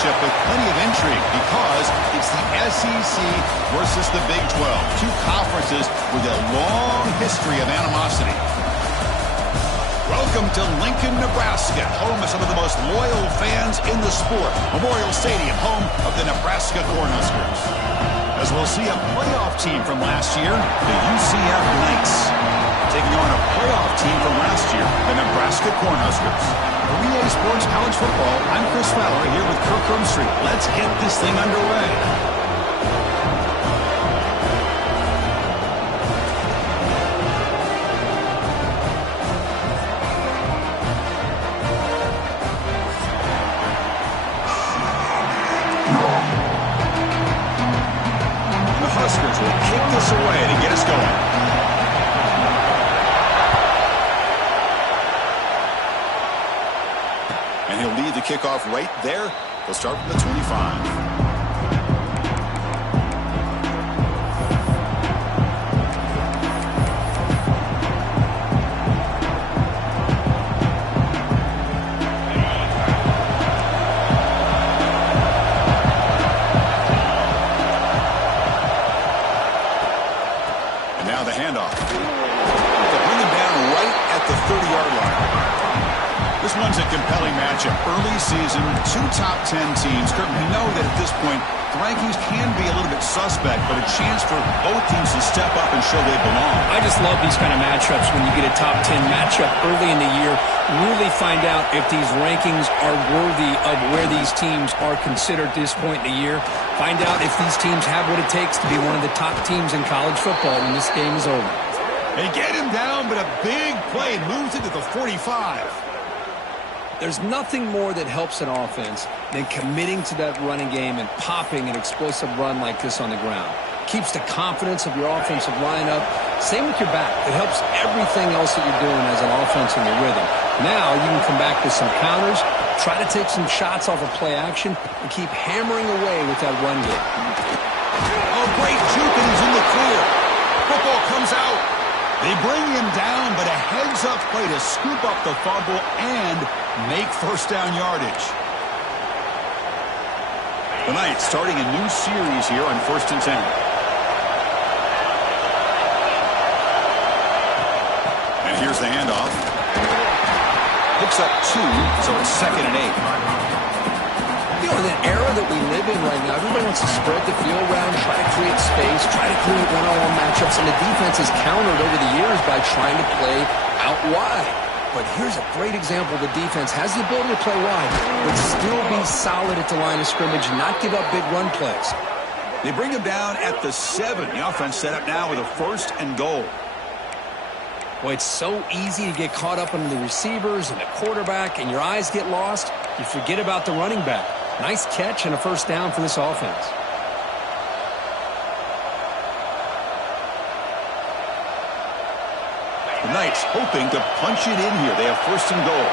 matchup with plenty of intrigue because it's the SEC versus the Big 12. Two conferences with a long history of animosity. Welcome to Lincoln, Nebraska, home of some of the most loyal fans in the sport. Memorial Stadium, home of the Nebraska Cornhuskers. As we'll see a playoff team from last year, the UCF Knights, taking on a playoff team from last year, the Nebraska Cornhuskers. For EA Sports College Football, I'm Chris Fowler here with Kirk Street. Let's get this thing underway. Huskers will kick this away to get us going. And he'll lead the kickoff right there. He'll start from the 25. Now the handoff. They'll bring him down right at the 30-yard line. This one's a compelling matchup. Early season, two top 10 teams. Kirk, we know that at this point, the rankings can be a little bit suspect, but a chance for both teams to step up and show they belong. I just love these kind of matchups when you get a top 10 matchup early in the year. Really find out if these rankings are worthy of where these teams are considered at this point in the year. Find out if these teams have what it takes to be one of the top teams in college football when this game is over. They get him down, but a big play moves it to the 45. There's nothing more that helps an offense than committing to that running game and popping an explosive run like this on the ground. Keeps the confidence of your offensive lineup. Same with your back. It helps everything else that you're doing as an offense in your rhythm. Now you can come back with some counters, try to take some shots off of play action, and keep hammering away with that run game. Oh, great juke, and he's in the clear. Football comes out. They bring him down, but a heads-up play to scoop up the fumble and make first down yardage. The Knights starting a new series here on 1st and 10. And here's the handoff. Picks up 2, so it's 2nd and 8. You know, in the era that we live in right now, everybody wants to spread the field around, try to create space, try to create one-on-one matchups, and the defense has countered over the years by trying to play out wide. But here's a great example. The defense has the ability to play wide, but still be solid at the line of scrimmage and not give up big run plays. They bring him down at the 7. The offense set up now with a 1st and goal. Boy, it's so easy to get caught up on the receivers and the quarterback, and your eyes get lost. You forget about the running back. Nice catch and a 1st down for this offense. The Knights hoping to punch it in here. They have 1st and goal.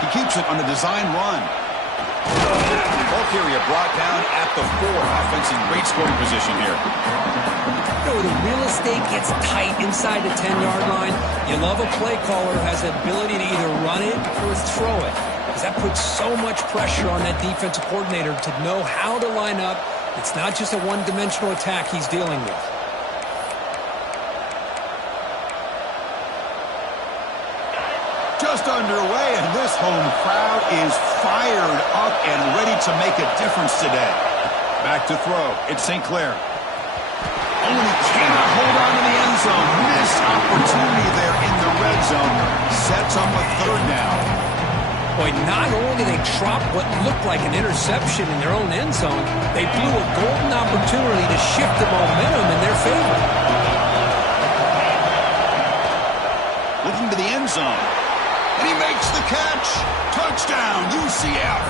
He keeps it on the design run. Ball carrier brought down at the 4. Offense in great scoring position here. You know, the real estate gets tight inside the 10-yard line. You love a play caller who has the ability to either run it or throw it, because that puts so much pressure on that defensive coordinator to know how to line up. It's not just a one-dimensional attack he's dealing with. Just underway, and this home crowd is fired up and ready to make a difference today. Back to throw. It's St. Clair. Oh, and he cannot hold on to the end zone. Missed opportunity there in the red zone. Sets on with 3rd down. Boy, not only did they drop what looked like an interception in their own end zone, they blew a golden opportunity to shift the momentum in their favor. Looking to the end zone. And he makes the catch. Touchdown, UCF.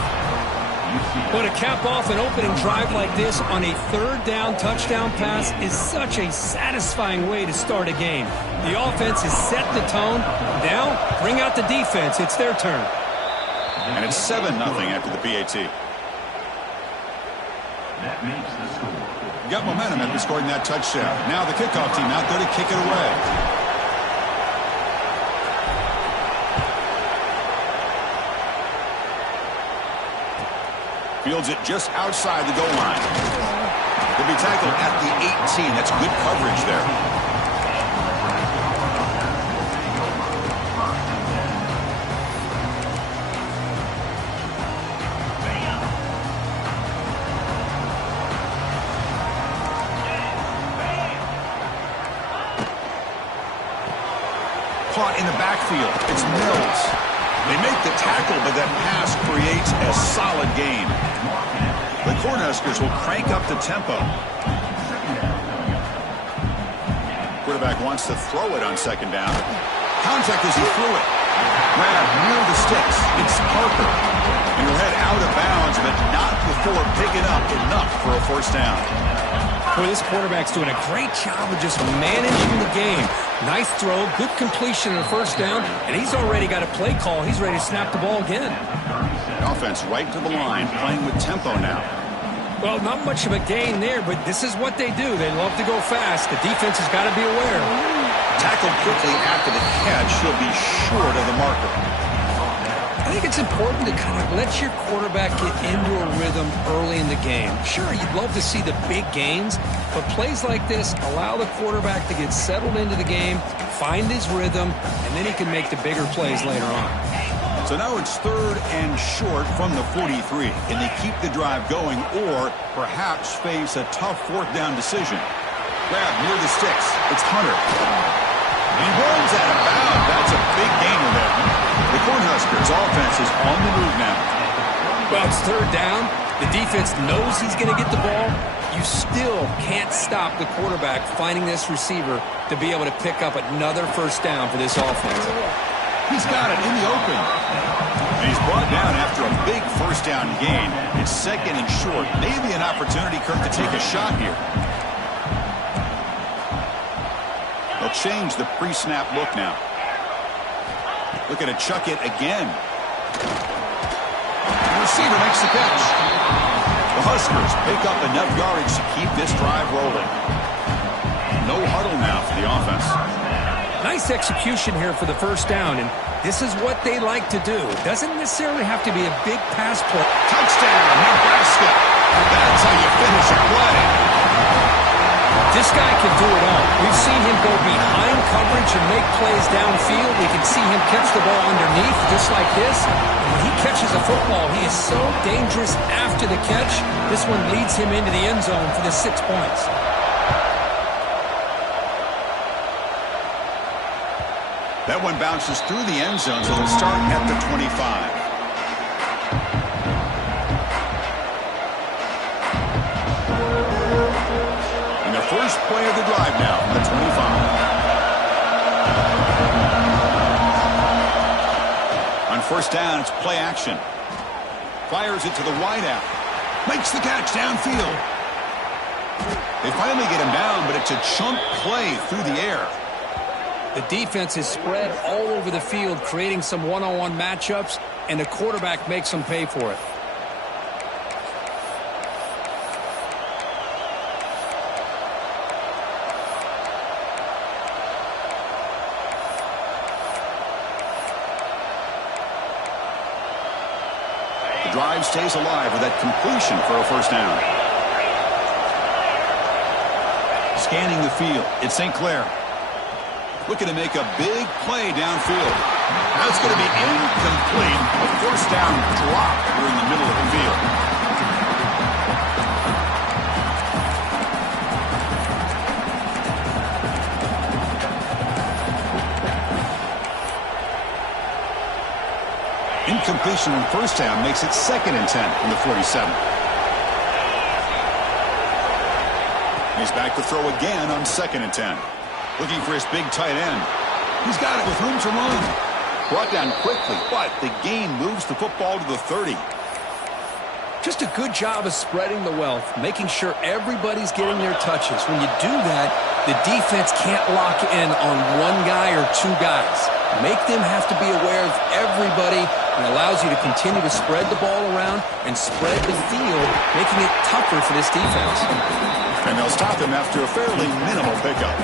But to cap off an opening drive like this on a 3rd down touchdown pass is such a satisfying way to start a game. The offense has set the tone. Now, bring out the defense. It's their turn. And it's 7-0 after the PAT. Got momentum after scoring that touchdown. Now the kickoff team out there to kick it away. Fields it just outside the goal line. He'll be tackled at the 18. That's good coverage there. Caught in the backfield. It's Mills. They make the tackle, but that pass creates a solid gain. The Cornhuskers will crank up the tempo. Quarterback wants to throw it on second down. Contact as he threw it. Grab near the sticks. It's Parker. And he'll head out of bounds, but not before picking up enough for a first down. Boy, this quarterback's doing a great job of just managing the game. Nice throw, good completion on the first down, and he's already got a play call. He's ready to snap the ball again. Offense right to the line, playing with tempo now. Well, not much of a gain there, but this is what they do. They love to go fast. The defense has got to be aware. Tackled quickly after the catch. He'll be short of the marker. I think it's important to kind of let your quarterback get into a rhythm early in the game. Sure, you'd love to see the big gains, but plays like this allow the quarterback to get settled into the game, find his rhythm, and then he can make the bigger plays later on. So now it's 3rd and short from the 43. Can they keep the drive going or perhaps face a tough 4th down decision? Grab near the sticks. It's Hunter. He runs out of bounds. That's a big gainer there. The Cornhuskers offense is on the move now. Well, it's 3rd down. The defense knows he's going to get the ball. You still can't stop the quarterback finding this receiver to be able to pick up another first down for this offense. He's got it in the open. And he's brought down after a big first down gain. It's 2nd and short. Maybe an opportunity, Kirk, to take a shot here. They'll change the pre-snap look now. Looking to chuck it again. The receiver makes the catch. The Huskers pick up enough yardage to keep this drive rolling. No huddle now for the offense. Nice execution here for the first down, and this is what they like to do. Doesn't necessarily have to be a big pass play. Touchdown, Nebraska. That's how you finish a play. This guy can do it all. We've seen him go behind coverage and make plays downfield. We can see him catch the ball underneath just like this. And when he catches a football, he is so dangerous after the catch. This one leads him into the end zone for the 6 points. That one bounces through the end zone, so they'll start at the 25. First play of the drive now from the 25. On first down, it's play action. Fires it to the wideout. Makes the catch downfield. They finally get him down, but it's a chunk play through the air. The defense is spread all over the field, creating some one-on-one matchups, and the quarterback makes them pay for it. Drive stays alive with that completion for a first down. Scanning the field, it's St. Clair. Looking to make a big play downfield. That's going to be incomplete. A first down drop here in the middle of the field. Incompletion on first down makes it 2nd and 10 from the 47. He's back to throw again on 2nd and 10. Looking for his big tight end. He's got it with room to run. Brought down quickly, but the gain moves the football to the 30. Just a good job of spreading the wealth, making sure everybody's getting their touches. When you do that, the defense can't lock in on one guy or two guys. Make them have to be aware of everybody It allows you to continue to spread the ball around and spread the field, making it tougher for this defense. And they'll stop him after a fairly minimal pickup.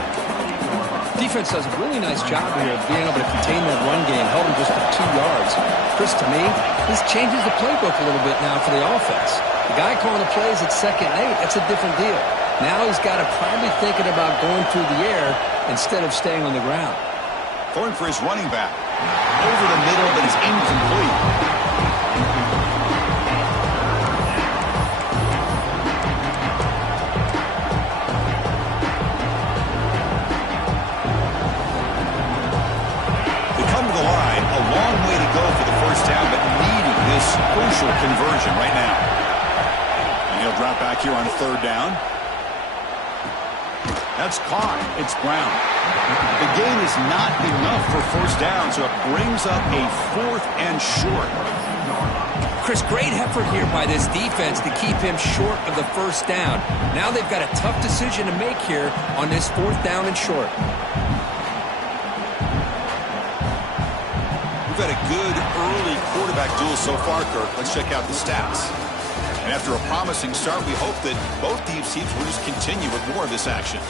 Defense does a really nice job here of being able to contain that run game, held him just to 2 yards. Chris, to me, this changes the playbook a little bit now for the offense. The guy calling the plays at 2nd and 8, that's a different deal. Now he's got to probably thinking about going through the air instead of staying on the ground. Going for his running back. Over the middle, but it's incomplete. They come to the line. A long way to go for the first down, but needing this crucial conversion right now. And he'll drop back here on 3rd down. That's caught. It's Brown. The gain is not enough for 1st down, so it brings up a 4th and short. Chris, great effort here by this defense to keep him short of the 1st down. Now they've got a tough decision to make here on this 4th down and short. We've had a good early quarterback duel so far, Kirk. Let's check out the stats. And after a promising start, we hope that both these teams will just continue with more of this action.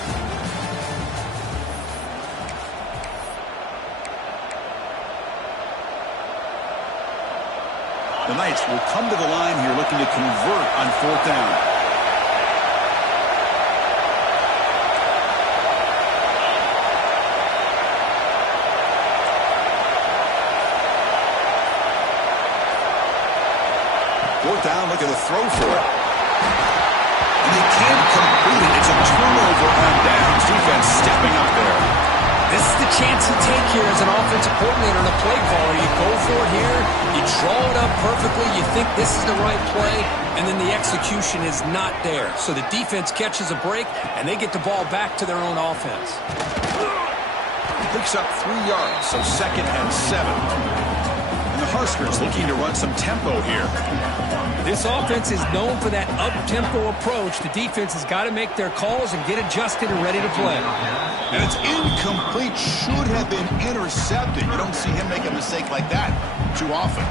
The Knights will come to the line here looking to convert on 4th down. Fourth down, look at the throw for it. And they can't complete it. It's a turnover on downs. Defense stepping up there. This is the chance you take here as an offensive coordinator and a play caller. You go for it here, you draw it up perfectly, you think this is the right play, and then the execution is not there. So the defense catches a break, and they get the ball back to their own offense. Picks up 3 yards, so 2nd and 7. And the Huskers looking to run some tempo here. This offense is known for that up-tempo approach. The defense has got to make their calls and get adjusted and ready to play. And it's incomplete. Should have been intercepted. You don't see him make a mistake like that too often.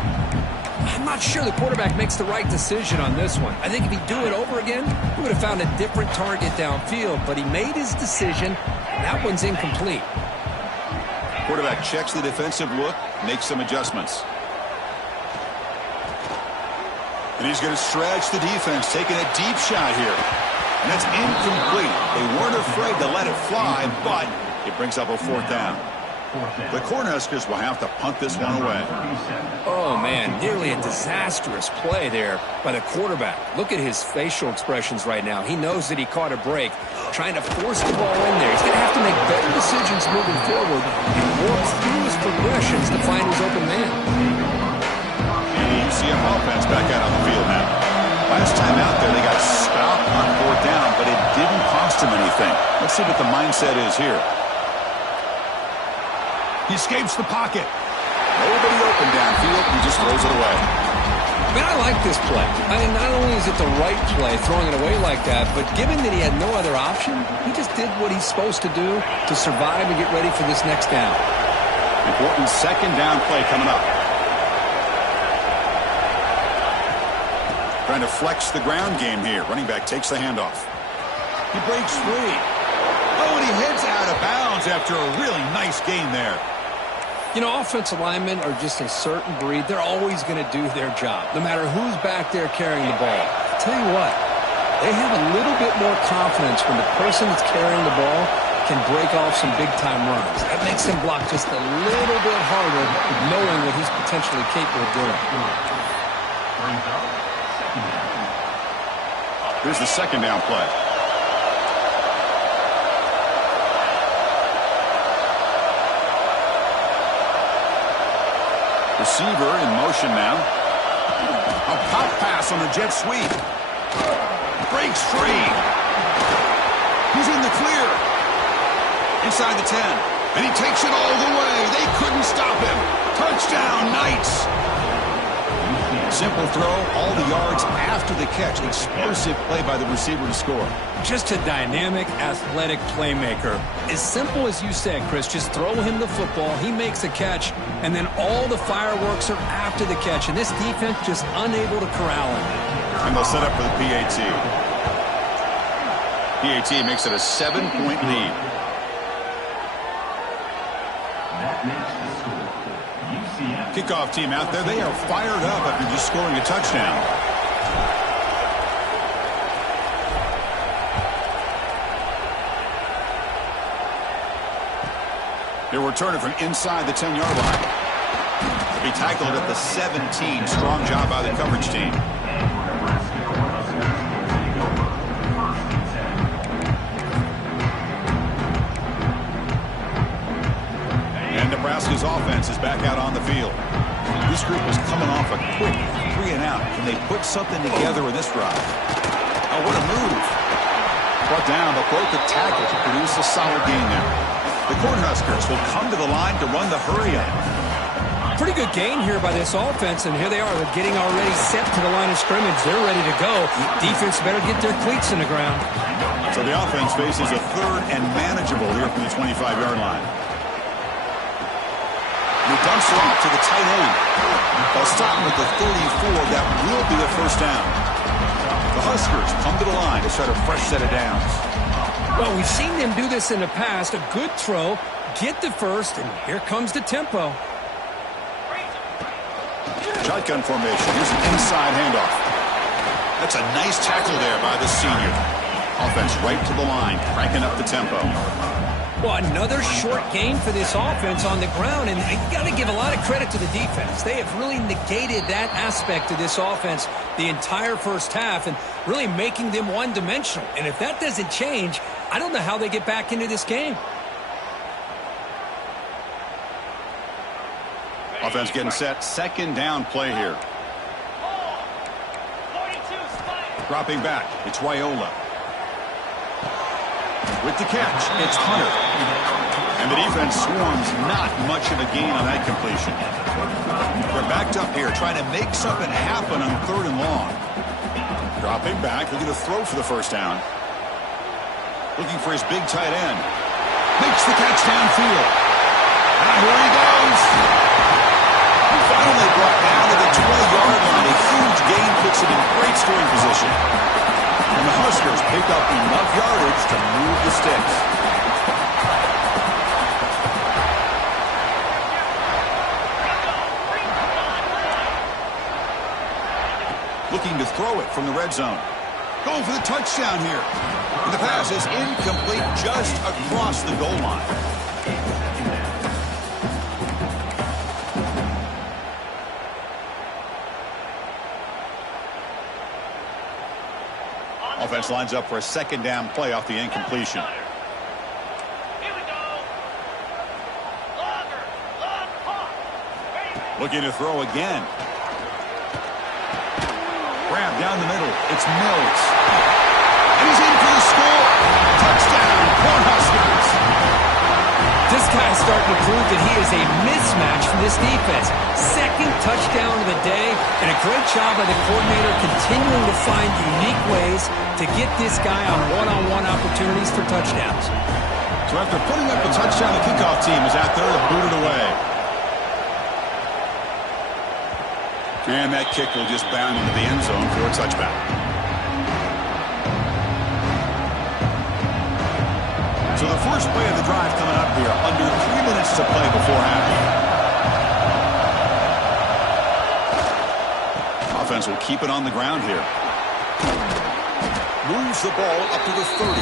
I'm not sure the quarterback makes the right decision on this one. I think if he'd do it over again, he would have found a different target downfield. But he made his decision. That one's incomplete. Quarterback checks the defensive look, makes some adjustments. And he's going to stretch the defense, taking a deep shot here. And that's incomplete. They weren't afraid to let it fly, but it brings up a 4th down. The Cornhuskers will have to punt this one away. Oh, man, nearly a disastrous play there by the quarterback. Look at his facial expressions right now. He knows that he caught a break, trying to force the ball in there. He's going to have to make better decisions moving forward and work through his progressions to find his open man. CM offense back out on the field now. Last time out there, they got stopped on 4th down, but it didn't cost him anything. Let's see what the mindset is here. He escapes the pocket. Nobody open downfield. He just throws it away. I mean, I like this play. I mean, not only is it the right play, throwing it away like that, but given that he had no other option, he just did what he's supposed to do to survive and get ready for this next down. Important 2nd down play coming up. Trying to flex the ground game here. Running back takes the handoff. He breaks free. Oh, and he heads out of bounds after a really nice gain there. You know, offensive linemen are just a certain breed. They're always going to do their job, no matter who's back there carrying the ball. I'll tell you what, they have a little bit more confidence when the person that's carrying the ball can break off some big-time runs. That makes him block just a little bit harder, knowing what he's potentially capable of doing. Here's the 2nd down play. Receiver in motion now. A pop pass on the jet sweep. Breaks free. He's in the clear. Inside the 10. And he takes it all the way. They couldn't stop him. Touchdown, Knights. Simple throw, all the yards after the catch. Explosive play by the receiver to score. Just a dynamic, athletic playmaker. As simple as you said, Chris, just throw him the football, he makes a catch, and then all the fireworks are after the catch. And this defense just unable to corral him. And they'll set up for the PAT. PAT makes it a 7-point lead. Kickoff team out there. They are fired up after just scoring a touchdown. They'll return it from inside the 10-yard line. They'll be tackled at the 17. Strong job by the coverage team. And Nebraska's offense is back out on the field. This group is coming off a quick 3-and-out. Can they put something together in this drive? Oh, what a move. Brought down, but broke the tackle to produce a solid gain there. The Cornhuskers will come to the line to run the hurry-up. Pretty good gain here by this offense, and here they are. They're getting already set to the line of scrimmage. They're ready to go. Defense better get their cleats in the ground. So the offense faces a 3rd and manageable here from the 25-yard line. He dumps it off to the tight end. They'll stop him at the 34. That will be a first down. The Huskers come to the line to start a fresh set of downs. Well, we've seen them do this in the past. A good throw, get the first, and here comes the tempo. Shotgun formation. Here's an inside handoff. That's a nice tackle there by the senior. Offense right to the line, cranking up the tempo. Well, another short gain for this offense on the ground, and you got to give a lot of credit to the defense. They have really negated that aspect of this offense the entire first half and really making them one-dimensional. And if that doesn't change, I don't know how they get back into this game. Offense getting set. 2nd down play here. Dropping back. It's Raiola. With the catch, it's Hunter. And the defense swarms not much of a gain on that completion. They're backed up here trying to make something happen on 3rd and long. Dropping back, looking to throw for the first down. Looking for his big tight end. Makes the catch downfield. And here he goes. Finally brought down to the 20-yard line. A huge gain puts him in great scoring position. And the Huskers pick up enough yardage to move the sticks. Looking to throw it from the red zone. Going for the touchdown here. And the pass is incomplete just across the goal line. Offense lines up for a 2nd down play off the incompletion. Looking to throw again. Grab down the middle. It's Mills. And he's in for the score. Touchdown, Cornhuskers. This guy's starting to prove that he is a mismatch for this defense. 2nd touchdown of the day, and a great job by the coordinator continuing to find unique ways to get this guy on one-on-one opportunities for touchdowns. So after putting up a touchdown, the kickoff team is out there to boot it away. And that kick will just bound into the end zone for a touchback. So the first play of the drive coming up here. Under 3 minutes to play before half. Offense will keep it on the ground here. Moves the ball up to the 30.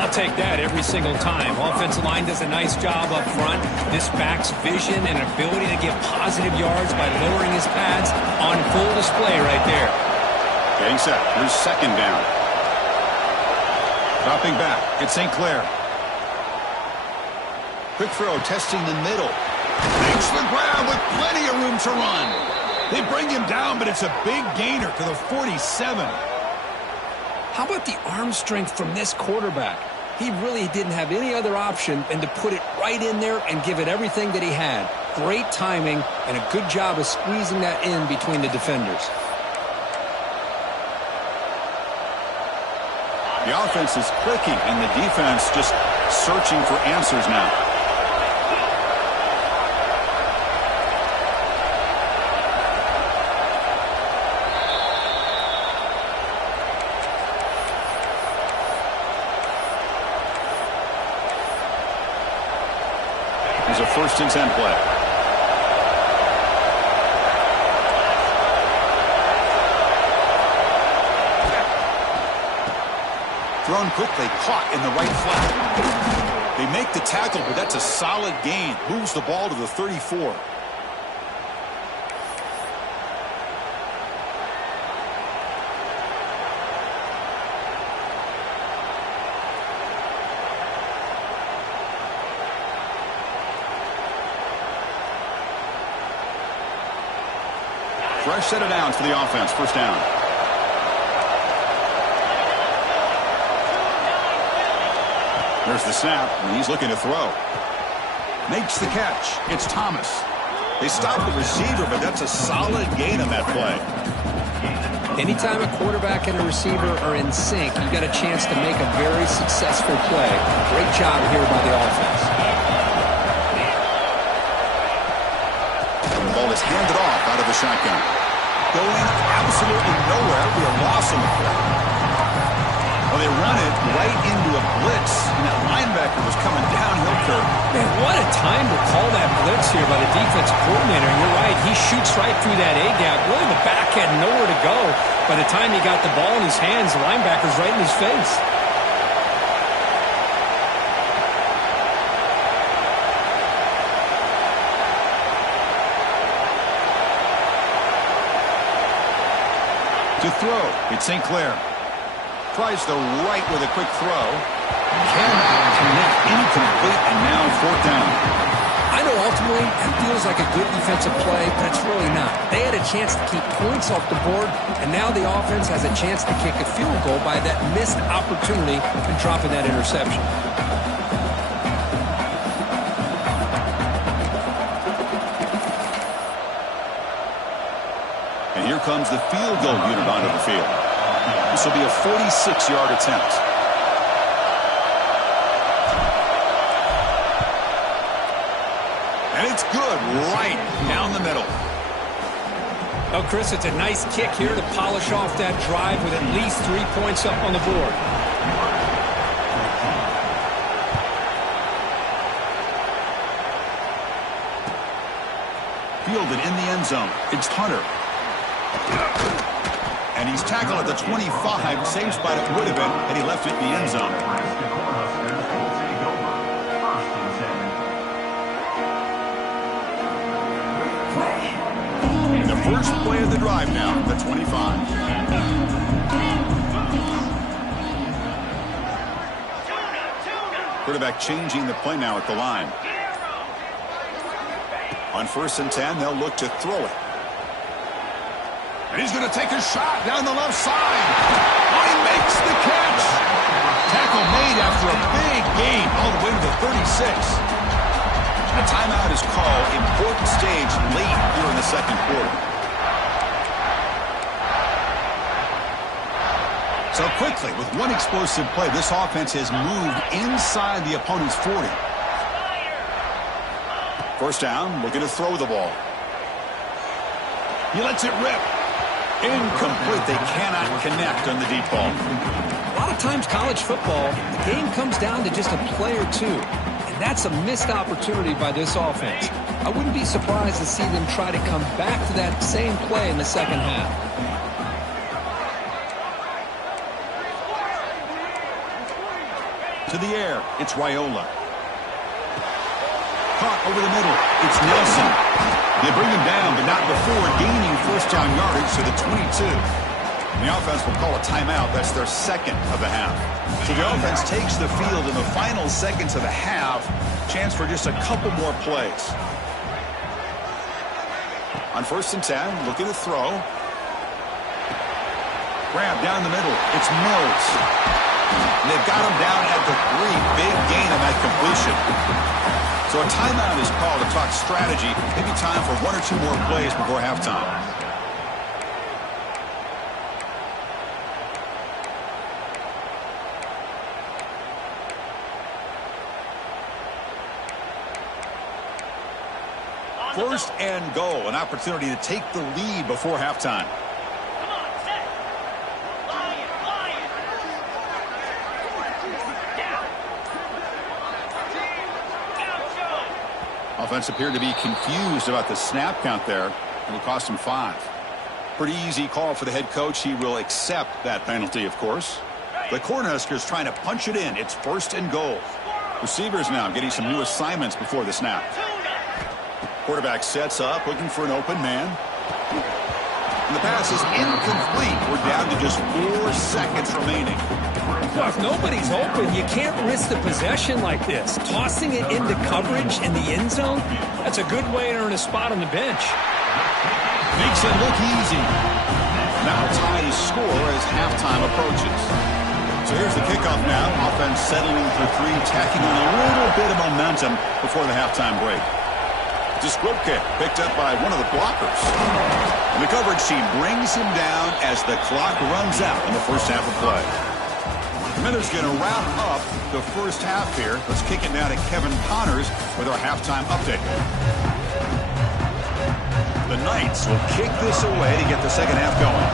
I'll take that every single time. Offensive line does a nice job up front. This back's vision and ability to get positive yards by lowering his pads on full display right there. Getting set. Here's 2nd down. Dropping back. It's St. Clair. Quick throw, testing the middle. Makes the grab with plenty of room to run. They bring him down, but it's a big gainer to the 47. How about the arm strength from this quarterback? He really didn't have any other option than to put it right in there and give it everything that he had. Great timing and a good job of squeezing that in between the defenders. The offense is clicking, and the defense just searching for answers now. There's a 1st and 10 play. Thrown quickly, caught in the right flat. They make the tackle, but that's a solid gain. Moves the ball to the 34. Fresh set of downs for the offense. 1st down. There's the snap, and he's looking to throw. Makes the catch. It's Thomas. They stop the receiver, but that's a solid gain on that play. Anytime a quarterback and a receiver are in sync, you got a chance to make a very successful play. Great job here by the offense. And the ball is handed off out of the shotgun. Going absolutely nowhere. It'll be a loss on the play. Well, they run it right into a blitz, and that linebacker was coming downhill curve. Man, what a time to call that blitz here by the defensive coordinator. You're right. He shoots right through that A-gap. Really, the back had nowhere to go. By the time he got the ball in his hands, the linebacker's right in his face. To throw, it's St. Clair. Tries the right with a quick throw. Cannot connect, incomplete, and now 4th down. I know ultimately that feels like a good defensive play, but it's really not. They had a chance to keep points off the board, and now the offense has a chance to kick a field goal by that missed opportunity and dropping that interception. And here comes the field goal unit onto the field. This will be a 46-yard attempt. And it's good right down the middle. Oh, Chris, it's a nice kick here to polish off that drive with at least 3 points up on the board. Fielded in the end zone. It's Hunter. And he's tackled at the 25, same spot it would have been had he left it in the end zone. The first play of the drive now, the 25. Quarterback changing the play now at the line. On 1st and 10, they'll look to throw it. And he's going to take a shot down the left side. Oh, he makes the catch. Tackle made after a big gain all the way to the 36. A timeout is called. Important stage late here in the 2nd quarter. So quickly, with one explosive play, this offense has moved inside the opponent's 40. 1st down, looking to throw the ball. He lets it rip. Incomplete. They cannot connect on the deep ball. A lot of times college football, the game comes down to just a play or two. And that's a missed opportunity by this offense. I wouldn't be surprised to see them try to come back to that same play in the 2nd half. To the air, it's Raiola. Caught over the middle, it's Nelson. They bring him down, but not before gaining 1st down yardage to the 22. And the offense will call a timeout. That's their 2nd of the half. So the offense takes the field in the final seconds of the half. Chance for just a couple more plays. On 1st and 10, looking to throw. Grab down the middle. It's Mills. And they've got him down at the 3. Big gain on that completion. So a timeout is called to talk strategy. Maybe time for 1 or 2 more plays before halftime. First and goal, an opportunity to take the lead before halftime. Offense appeared to be confused about the snap count there. It will cost him 5. Pretty easy call for the head coach. He will accept that penalty, of course. The Cornhuskers trying to punch it in. It's first and goal. Receivers now getting some new assignments before the snap. Quarterback sets up, looking for an open man. And the pass is incomplete. We're down to just 4 seconds remaining. Well, if nobody's open, you can't risk the possession like this. Tossing it into coverage in the end zone, that's a good way to earn a spot on the bench. Makes it look easy. Now tie the score as halftime approaches. So here's the kickoff now. Offense settling for 3, tacking on a little bit of momentum before the halftime break. It's a scrub kick picked up by one of the blockers. And the coverage team brings him down as the clock runs out in the first half of play. The Miners going to wrap up the first half here. Let's kick it now to Kevin Connors with our halftime update. The Knights will kick this away to get the second half going.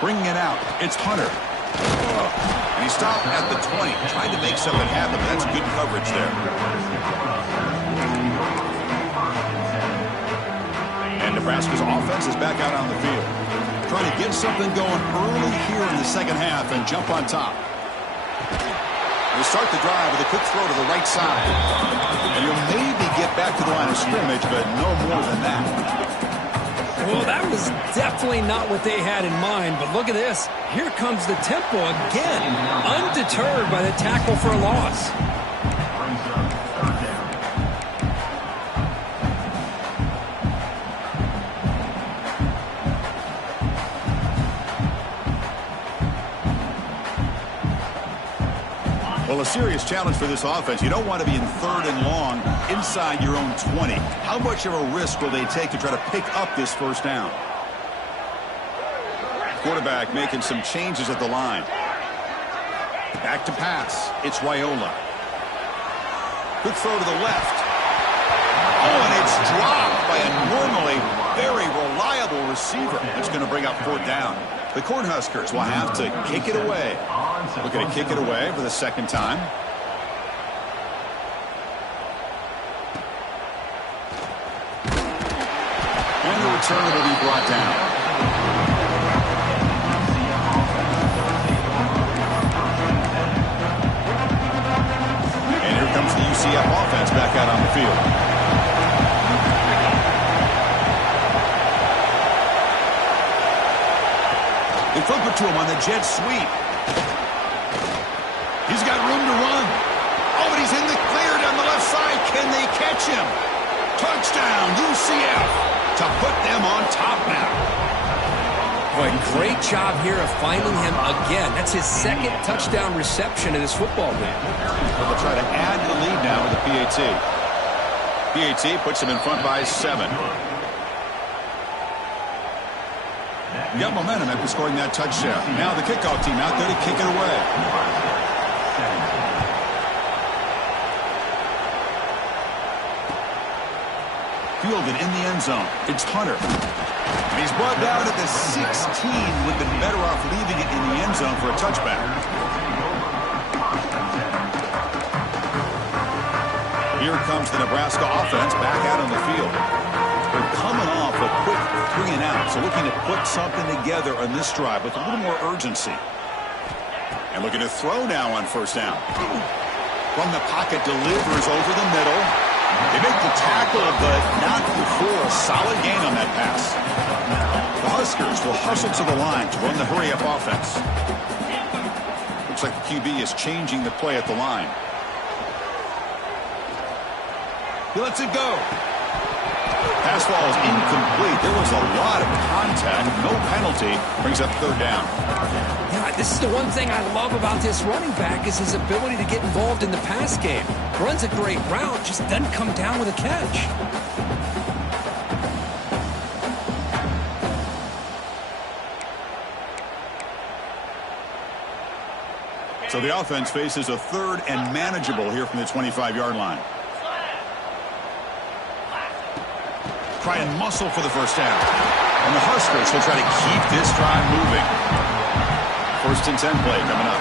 Bringing it out, it's Hunter. And he stopped at the 20, trying to make something happen, but that's good coverage there. And Nebraska's offense is back out on the field. Trying to get something going early here in the second half and jump on top. They start the drive with a quick throw to the right side. And you'll maybe get back to the line of scrimmage, but no more than that. Well, that was definitely not what they had in mind, but look at this. Here comes the tempo again, undeterred by the tackle for a loss. Well, a serious challenge for this offense. You don't want to be in 3rd and long inside your own 20. How much of a risk will they take to try to pick up this first down? Quarterback making some changes at the line. Back to pass. It's Raiola. Good throw to the left. Oh, and it's dropped by a normally very reliable receiver. That's going to bring up 4th down. The Cornhuskers will have to kick it away. Looking to kick it away for the second time. And the return will be brought down. And here comes the UCF offense back out on the field. They flip it to him on the jet sweep. He's got room to run. Oh, but he's in the clear down the left side. Can they catch him? Touchdown, UCF, to put them on top now. Boy, great job here of finding him again. That's his 2nd touchdown reception in this football game. They'll try to add to the lead now with the PAT. PAT puts him in front by 7. Got momentum after scoring that touchdown. Now the kickoff team out there to kick it away. Fielded in the end zone. It's Hunter. And he's brought down at the 16. Would have been better off leaving it in the end zone for a touchback. Here comes the Nebraska offense back out on the field. They're coming off a quick 3 and out, so looking to put something together on this drive with a little more urgency. And looking to throw now on first down. From the pocket, delivers over the middle. They make the tackle, but not before a solid gain on that pass. The Huskers will hustle to the line to run the hurry-up offense. Looks like the QB is changing the play at the line. He lets it go. Pass ball is incomplete. There was a lot of contact. No penalty. Brings up third down. Yeah, this is the one thing I love about this running back is his ability to get involved in the pass game. Runs a great route, just doesn't come down with a catch. So the offense faces a third and manageable here from the 25-yard line. Try and muscle for the first down. And the Huskers will try to keep this drive moving. First and 10 play coming up.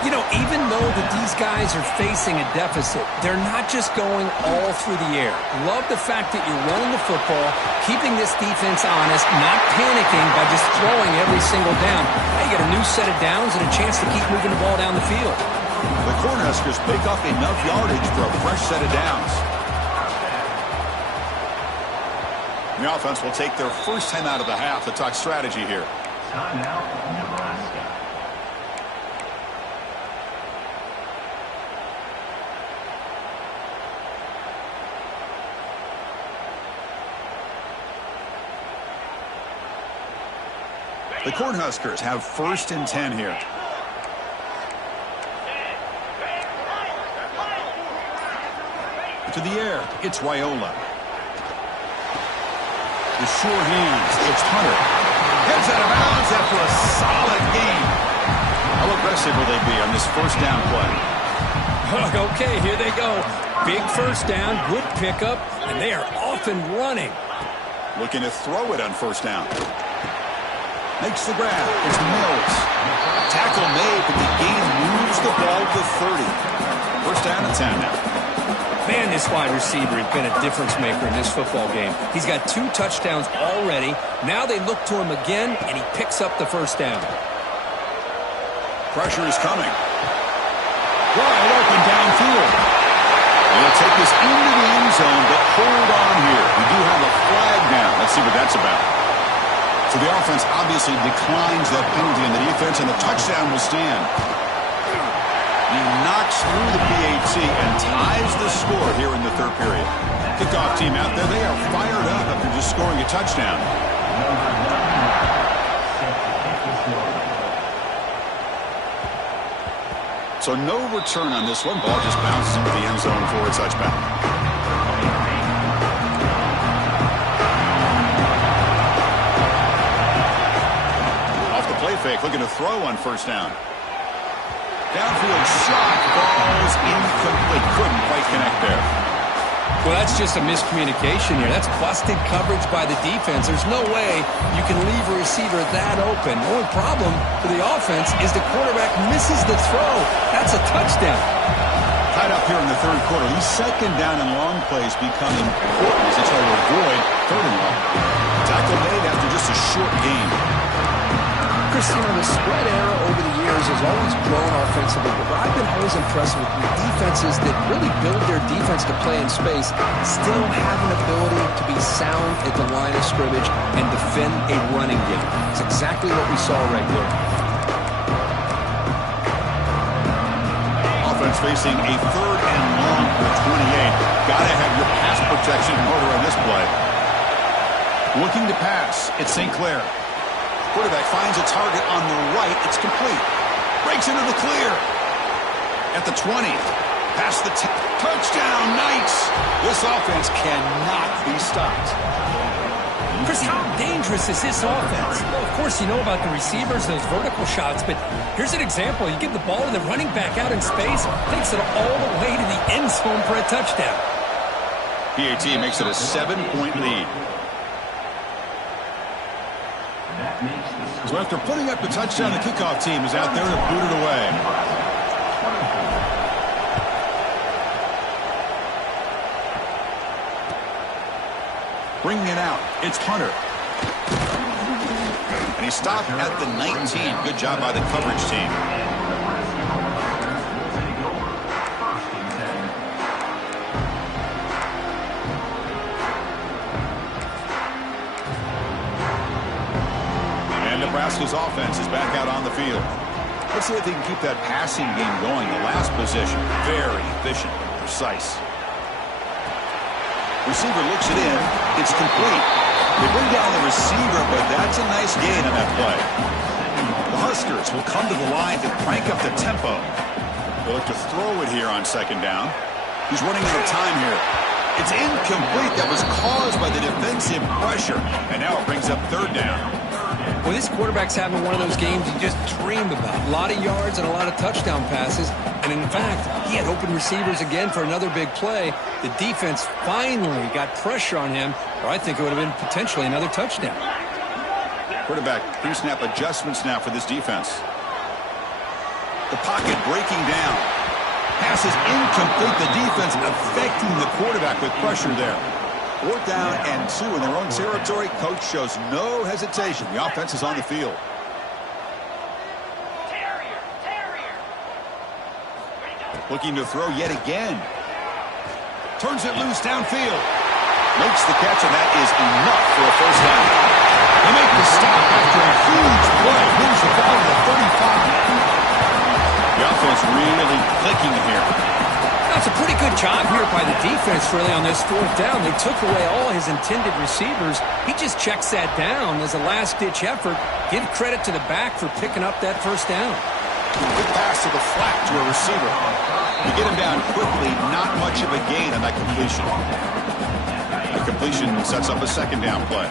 You know, even though that these guys are facing a deficit, they're not just going all through the air. Love the fact that you're running the football, keeping this defense honest, not panicking by just throwing every single down. Now you get a new set of downs and a chance to keep moving the ball down the field. The Cornhuskers pick up enough yardage for a fresh set of downs. The offense will take their first time out of the half to talk strategy here. Time out, Nebraska. The Cornhuskers have first and 10 here. To the air, it's Raiola. The sure hands, it's Hunter. Heads out of bounds after a solid gain. How aggressive will they be on this first down play? Okay, here they go. Big first down, good pickup, and they are off and running. Looking to throw it on first down. Makes the grab. It's Mills. Tackle made, but the gain moves the ball to 30. First down and 10 now. Man, this wide receiver has been a difference maker in this football game. He's got 2 touchdowns already. Now they look to him again, and he picks up the first down. Pressure is coming. Wide open downfield. They'll take this into the end zone, but hold on here. We do have a flag now. Let's see what that's about. So the offense obviously declines that penalty in the defense, and the touchdown will stand. He knocks through the PAT and ties the score here in the third period. Kickoff team out there, they are fired up after just scoring a touchdown. So no return on this one. Ball just bounces into the end zone for a touchback. Fake, looking to throw on first down. Downfield shot, falls incomplete. Couldn't quite connect there. Well, that's just a miscommunication here. That's busted coverage by the defense. There's no way you can leave a receiver that open. The only problem for the offense is the quarterback misses the throw. That's a touchdown. Tied up here in the third quarter. These second down and long plays become important as they try to avoid third and long. Tackle made after just a short gain. Chris, you know, the spread era over the years has always grown offensively, but what I've been always impressed with defenses that really build their defense to play in space still have an ability to be sound at the line of scrimmage and defend a running game. It's exactly what we saw right there. Offense facing a third and long for 28. Gotta have your pass protection in order on this play. Looking to pass, it's St. Clair. Quarterback finds a target on the right. It's complete. Breaks into the clear. At the 20. Past the touchdown. Knights. This offense cannot be stopped. Chris, how dangerous is this offense? Well, of course, you know about the receivers, those vertical shots, but here's an example. You give the ball to the running back out in space, takes it all the way to the end zone for a touchdown. PAT makes it a 7-point lead. So after putting up the touchdown, the kickoff team is out there to boot it away. Bringing it out, it's Hunter. And he stopped at the 19. Good job by the coverage team. Nebraska's offense is back out on the field. Let's see if they can keep that passing game going. The last possession, very efficient and precise. Receiver looks it in. It's It's complete. They bring down the receiver, but that's a nice gain on that play. The Huskers will come to the line to crank up the tempo. They'll look to throw it here on second down. He's running out of time here. It's incomplete. That was caused by the defensive pressure. And now it brings up third down. Well, this quarterback's having one of those games you just dream about. A lot of yards and a lot of touchdown passes. And in fact, he had open receivers again for another big play. The defense finally got pressure on him, or I think it would have been potentially another touchdown. Quarterback pre-snap adjustments now for this defense. The pocket breaking down. Pass is incomplete. The defense affecting the quarterback with pressure there. 4th down and 2 in their own territory. Coach shows no hesitation. The offense is on the field. Looking to throw yet again. Turns it loose downfield. Makes the catch, and that is enough for a first down. They make the stop after a huge play. Moves the ball to the 35. The offense really clicking here. That's a pretty good job here by the defense, really, on this 4th down. They took away all his intended receivers. He just checks that down as a last-ditch effort. Give credit to the back for picking up that first down. Good pass to the flat to a receiver. You get him down quickly, not much of a gain on that completion. The completion sets up a second down play.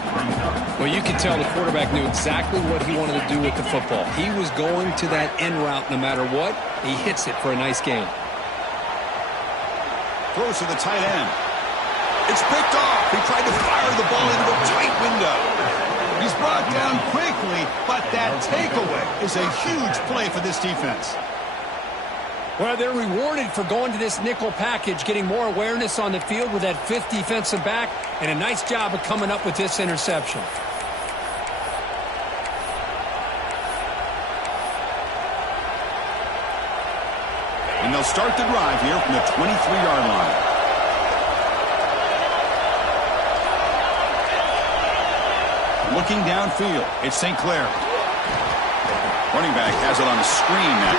Well, you can tell the quarterback knew exactly what he wanted to do with the football. He was going to that end route no matter what. He hits it for a nice gain. Throws to the tight end. It's picked off. He tried to fire the ball into a tight window. He's brought down quickly, but that takeaway is a huge play for this defense. Well, they're rewarded for going to this nickel package, getting more awareness on the field with that 5th defensive back, and a nice job of coming up with this interception. And they'll start the drive here from the 23-yard line. Looking downfield, it's St. Clair. Running back has it on a screen now.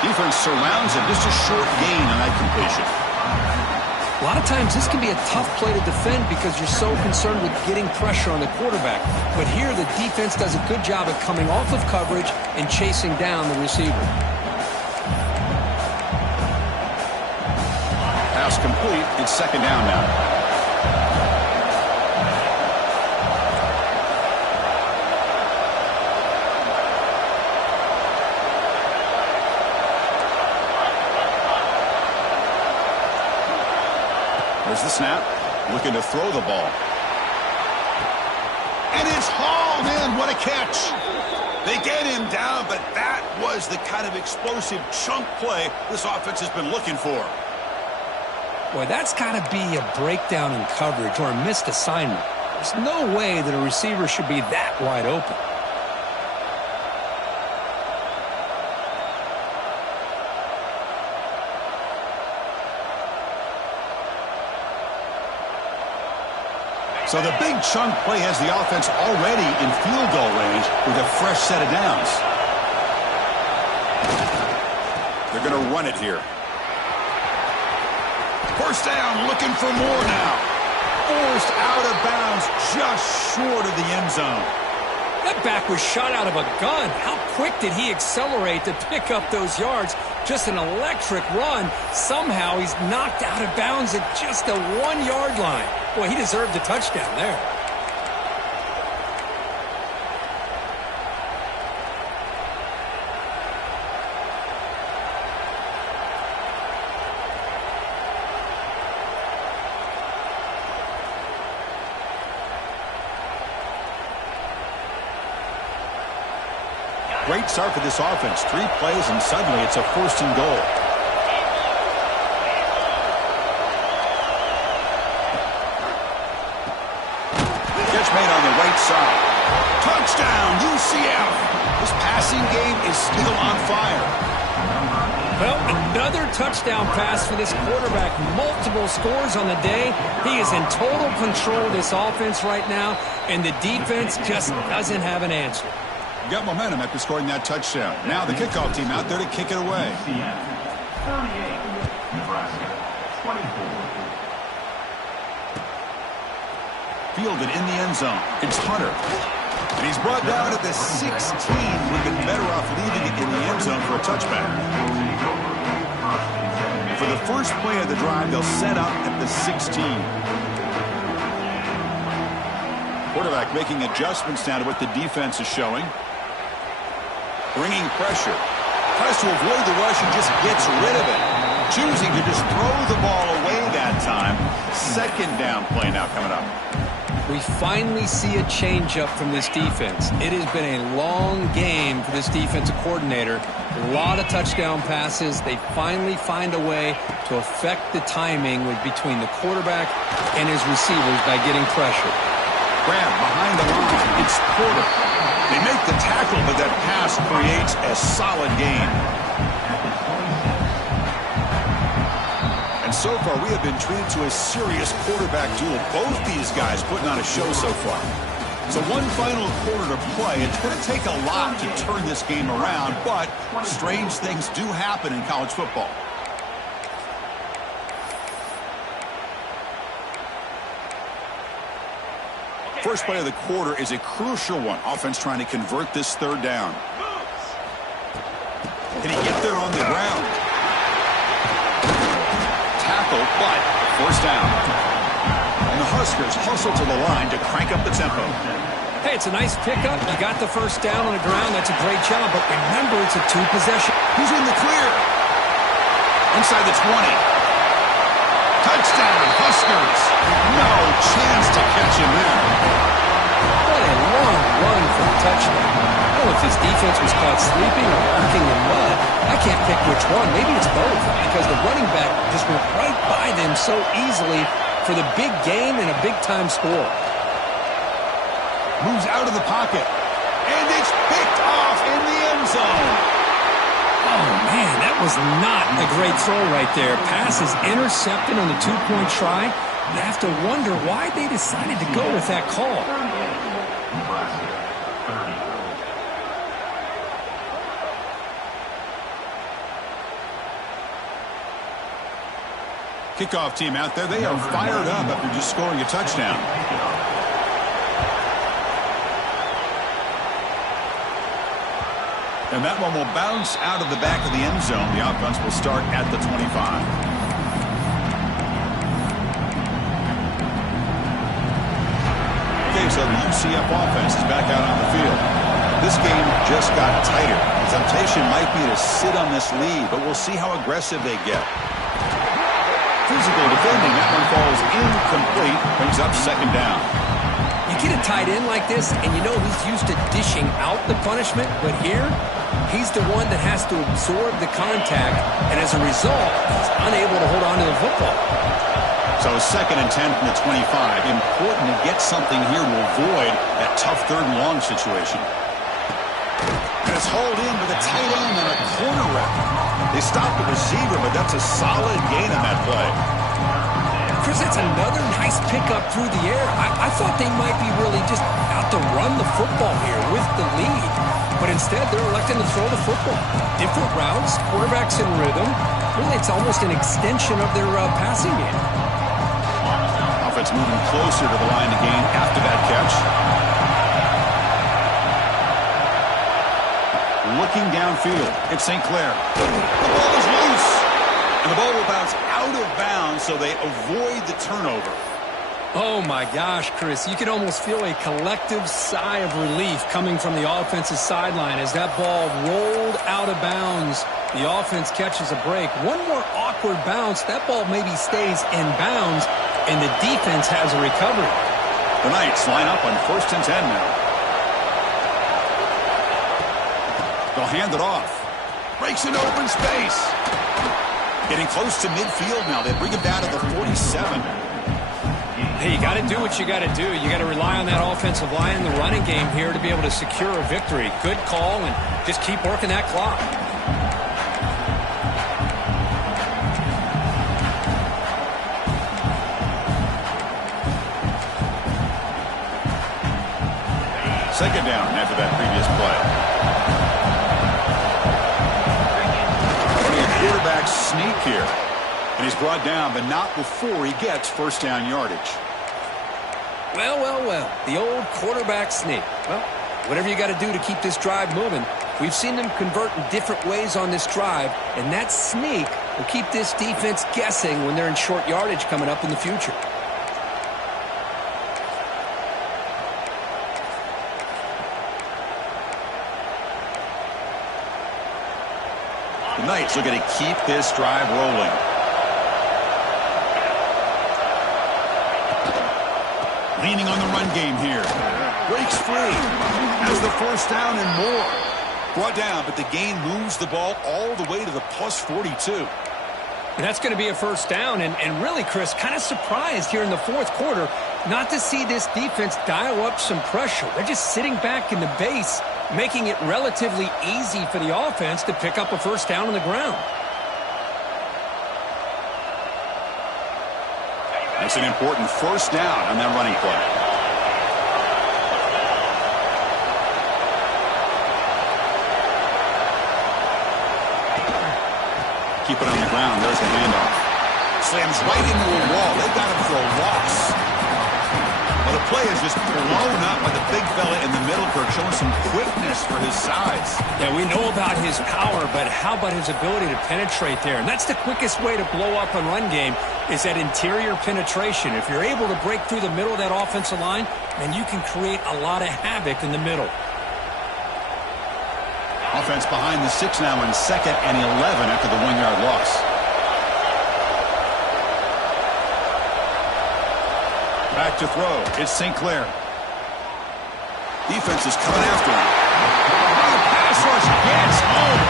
Defense surrounds him, just a short gain on that completion. A lot of times this can be a tough play to defend because you're so concerned with getting pressure on the quarterback. But here the defense does a good job of coming off of coverage and chasing down the receiver. Pass complete. It's second down now. There's the snap. Looking to throw the ball. And it's hauled in. What a catch. They get him down, but that was the kind of explosive chunk play this offense has been looking for. Boy, that's got to be a breakdown in coverage or a missed assignment. There's no way that a receiver should be that wide open. So the big chunk play has the offense already in field goal range with a fresh set of downs. They're going to run it here. First down, looking for more now. Forced out of bounds, just short of the end zone. That back was shot out of a gun. How quick did he accelerate to pick up those yards? Just an electric run. Somehow he's knocked out of bounds at just the 1-yard line. Boy, he deserved a touchdown there. Great start for this offense. 3 plays, and suddenly it's a 1st and goal. Catch made on the right side. Touchdown, UCF. This passing game is still on fire. Well, another touchdown pass for this quarterback. Multiple scores on the day. He is in total control of this offense right now, and the defense just doesn't have an answer. Got momentum after scoring that touchdown. Now the kickoff team out there to kick it away. 38, Nebraska, 24. Fielded in the end zone. It's Hunter. And he's brought down at the 16. Would have been better off leaving it in the end zone for a touchback. For the first play of the drive, they'll set up at the 16. Quarterback making adjustments now to what the defense is showing. Bringing pressure. Tries to avoid the rush and just gets rid of it. Choosing to just throw the ball away that time. Second down play now coming up. We finally see a change-up from this defense. It has been a long game for this defensive coordinator. A lot of touchdown passes. They finally find a way to affect the timing between the quarterback and his receivers by getting pressure. Grab behind the line. It's Porter. They make the tackle, but that pass creates a solid gain. And so far, we have been treated to a serious quarterback duel. Both these guys putting on a show so far. So one final quarter to play. It's going to take a lot to turn this game around, but strange things do happen in college football. First play of the quarter is a crucial one. Offense trying to convert this third down. Can he get there on the ground? Tackle, but first down. And the Huskers hustle to the line to crank up the tempo. Hey, it's a nice pickup. You got the first down on the ground. That's a great job. But remember, it's a two-possession. He's in the clear. Inside the 20. Touchdown, Huskers. No chance to catch him there. What a long run for the touchdown. I don't know if his defense was caught sleeping or walking in mud. I can't pick which one. Maybe it's both, because the running back just went right by them so easily for the big game and a big-time score. Moves out of the pocket. And it's picked off in the end zone. Oh, man, that was not a great throw right there. Pass is intercepted on the two-point try. You have to wonder why they decided to go with that call. Kickoff team out there. They are fired up after just scoring a touchdown. And that one will bounce out of the back of the end zone. The offense will start at the 25. Okay, so the UCF offense is back out on the field. This game just got tighter. The temptation might be to sit on this lead, but we'll see how aggressive they get. Physical defending. That one falls incomplete. Brings up second down. You get a tight end like this, and you know he's used to dishing out the punishment, but here, he's the one that has to absorb the contact, and as a result, he's unable to hold on to the football. So 2nd and 10 from the 25. Important to get something here to avoid that tough third and long situation. And it's hauled in with a tight end and a corner rep. They stopped the receiver, but that's a solid gain on that play. Chris, that's another nice pickup through the air. I thought they might be really just out to run the football here with the lead. But instead, they're electing to throw the football. Different routes, quarterbacks in rhythm. Really, it's almost an extension of their passing game. Offense moving closer to the line of gain after that catch. Looking downfield, it's St. Clair. The ball is loose. And the ball will bounce out of bounds, so they avoid the turnover. Oh, my gosh, Chris. You can almost feel a collective sigh of relief coming from the offensive sideline as that ball rolled out of bounds. The offense catches a break. One more awkward bounce. That ball maybe stays in bounds, and the defense has a recovery. The Knights line up on 1st and 10 now. They'll hand it off. Breaks into open space. Getting close to midfield now. They bring him down to the 47. Hey, you got to do what you got to do. You got to rely on that offensive line in the running game here to be able to secure a victory. Good call, and just keep working that clock. Second down after that previous play. Quarterback sneak here. And he's brought down, but not before he gets first down yardage. Well, the old quarterback sneak. Well, whatever you got to do to keep this drive moving. We've seen them convert in different ways on this drive, and that sneak will keep this defense guessing when they're in short yardage coming up in the future. The Knights are going to keep this drive rolling. Leaning on the run game here. Breaks free. Has the first down and more. Brought down, but the gain moves the ball all the way to the plus 42. And that's going to be a first down. And really, Chris, kind of surprised here in the fourth quarter not to see this defense dial up some pressure. They're just sitting back in the base, making it relatively easy for the offense to pick up a first down on the ground. That's an important first down on that running play. Keep it on the ground. There's the handoff. Slams right into a wall. They got him for a loss. Well, the play is just blown up by the big fella in the middle, Kirk, showing some quickness for his size. Yeah, we know about his power, but how about his ability to penetrate there? And that's the quickest way to blow up a run game is that interior penetration. If you're able to break through the middle of that offensive line, then you can create a lot of havoc in the middle. Offense behind the 6 now in 2nd and 11 after the 1-yard loss. Back to throw. It's St. Clair. Defense is coming after him. Oh, the pass rush gets home.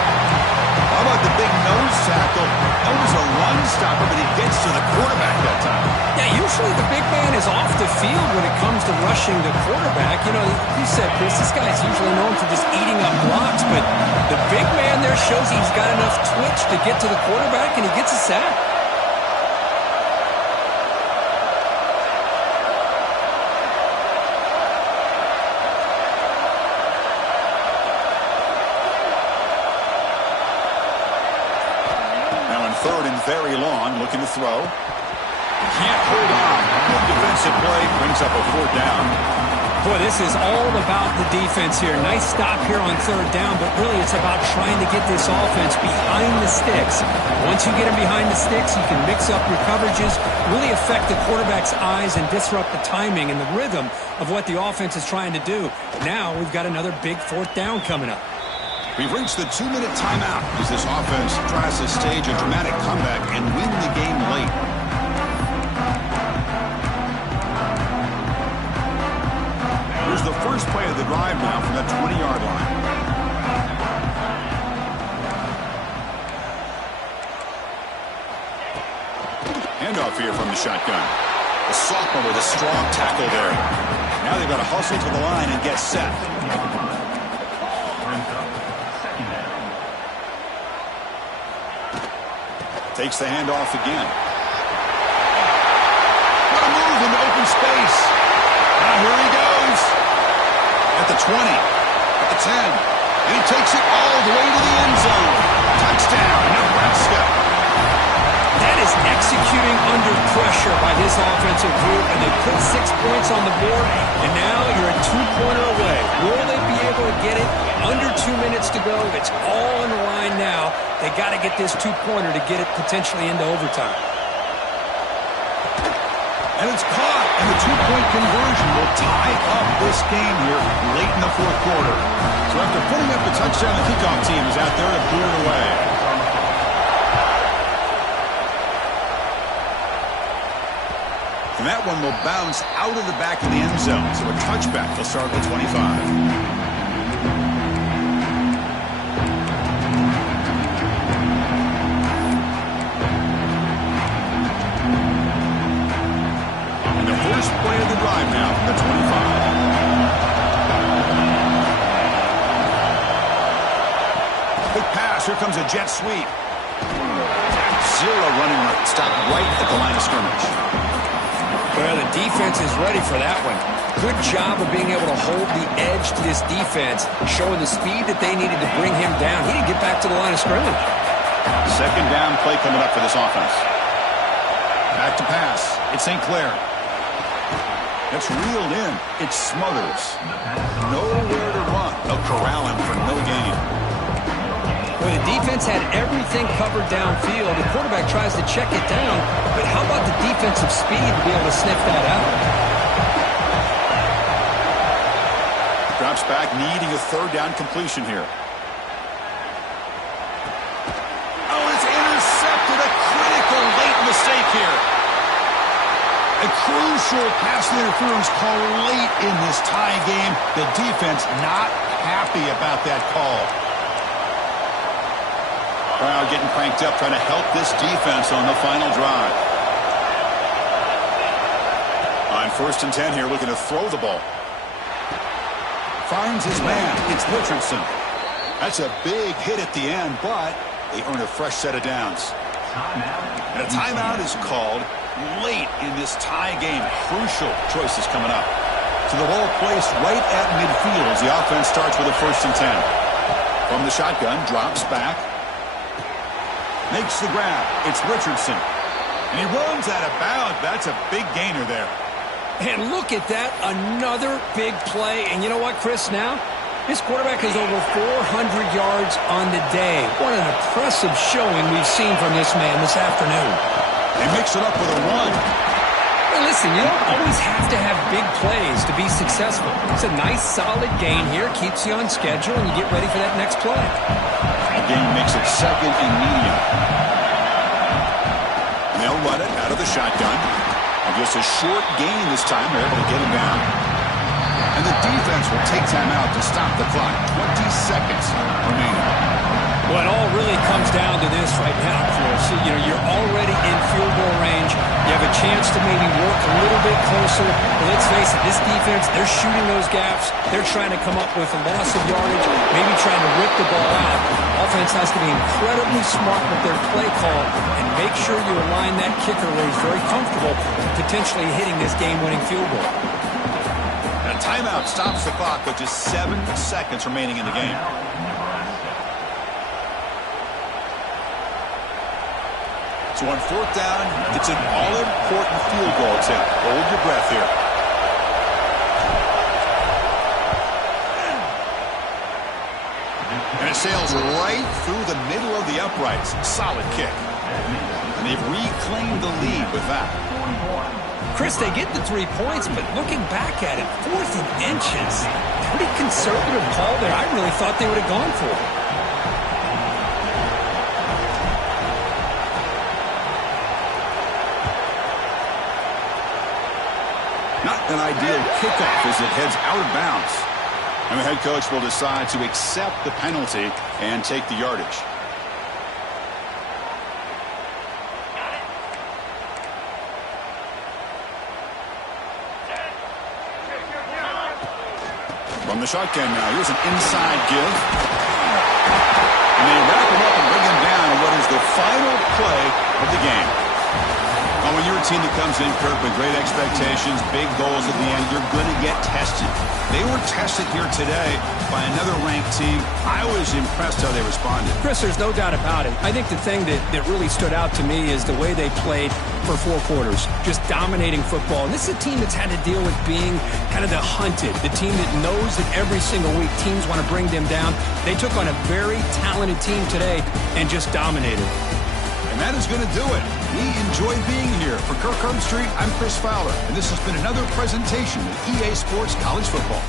How about the big nose tackle? That was a run stopper, but he gets to the quarterback that time. Yeah, usually the big man is off the field when it comes to rushing the quarterback. You know, you said, Chris, this guy's usually known for just eating up blocks, but the big man there shows he's got enough twitch to get to the quarterback, and he gets a sack. Third and very long, looking to throw. Can't hold on. Good defensive play, brings up a 4th down. Boy, this is all about the defense here. Nice stop here on 3rd down, but really it's about trying to get this offense behind the sticks. Once you get them behind the sticks, you can mix up your coverages, really affect the quarterback's eyes and disrupt the timing and the rhythm of what the offense is trying to do. Now we've got another big 4th down coming up. We've reached the 2-minute timeout as this offense tries to stage a dramatic comeback and win the game late. Here's the first play of the drive now from the 20-yard line. Handoff here from the shotgun. The sophomore with a strong tackle there. Now they've got to hustle to the line and get set. Takes the handoff again. What a move into open space. Now here he goes. At the 20. At the 10. And he takes it all the way to the end zone. Touchdown, Nebraska. That is executing under pressure by this offensive group, and they put 6 points on the board, and now you're a 2-pointer away. Will they be able to get it? Under 2 minutes to go. It's all on the line now. They got to get this 2-pointer to get it potentially into overtime. And it's caught, and the 2-point conversion will tie up this game here late in the 4th quarter. So after putting up the touchdown, the kickoff team is out there to boot it away. And that one will bounce out of the back of the end zone. So a touchback will start at the 25. And the first play of the drive now from the 25. Quick pass. Here comes a jet sweep. Zero running room. Stopped right at the line of scrimmage. Well, the defense is ready for that one. Good job of being able to hold the edge to this defense, showing the speed that they needed to bring him down. He didn't get back to the line of scrimmage. 2nd down play coming up for this offense. Back to pass. It's St. Clair. It's reeled in. It smothers. Nowhere to run. They'll corral him for no gain. Well, the defense had everything covered downfield. The quarterback tries to check it down, but how about the defensive speed to be able to sniff that out? Drops back, needing a third down completion here. Oh, it's intercepted. A critical late mistake here. A crucial pass interference call late in this tie game. The defense not happy about that call. Crowd getting cranked up, trying to help this defense on the final drive. On 1st and 10 here, looking to throw the ball. Finds his man. It's Richardson. That's a big hit at the end, but they earn a fresh set of downs. And a timeout is called late in this tie game. Crucial choices coming up. So the ball placed right at midfield as the offense starts with a 1st and 10. From the shotgun, drops back. Makes the grab. It's Richardson. And he runs out of bounds. That's a big gainer there. And look at that. Another big play. And you know what, Chris, now? This quarterback has over 400 yards on the day. What an impressive showing we've seen from this man this afternoon. They mix it up with a run. Well, listen, you don't always have to have big plays to be successful. It's a nice, solid gain here. Keeps you on schedule, and you get ready for that next play. That gain makes it 2nd and medium. And they'll run it out of the shotgun. And just a short gain this time. They're able to get him down. And the defense will take time out to stop the clock. 20 seconds remaining. Well, it all really comes down to this right now, Chris. You know, you're already in field goal range. You have a chance to maybe work a little bit closer. But let's face it, this defense, they're shooting those gaps. They're trying to come up with a loss of yardage, maybe trying to rip the ball out. Offense has to be incredibly smart with their play call and make sure you align that kicker where he's very comfortable potentially hitting this game-winning field goal. And a timeout stops the clock with just 7 seconds remaining in the game. So on 4th down, it's an all-important field goal attempt. Hold your breath here. And it sails right through the middle of the uprights. Solid kick. And they've reclaimed the lead with that. Chris, they get the 3 points, but looking back at it, 4th and inches. Pretty conservative call there. I really thought they would have gone for it. Not an ideal kickoff as it heads out of bounds. And the head coach will decide to accept the penalty and take the yardage. From the shotgun now, here's an inside give. And they wrap him up and bring him down on what is the final play of the game. Well, when you're a team that comes in, Kirk, with great expectations, big goals at the end, you're going to get tested. They were tested here today by another ranked team. I was impressed how they responded. Chris, there's no doubt about it. I think the thing that really stood out to me is the way they played for 4 quarters, just dominating football. And this is a team that's had to deal with being kind of the hunted, the team that knows that every single week teams want to bring them down. They took on a very talented team today and just dominated. And that is going to do it. We enjoyed being here. For Kirk Herbstreit, I'm Chris Fowler, and this has been another presentation of EA Sports College Football.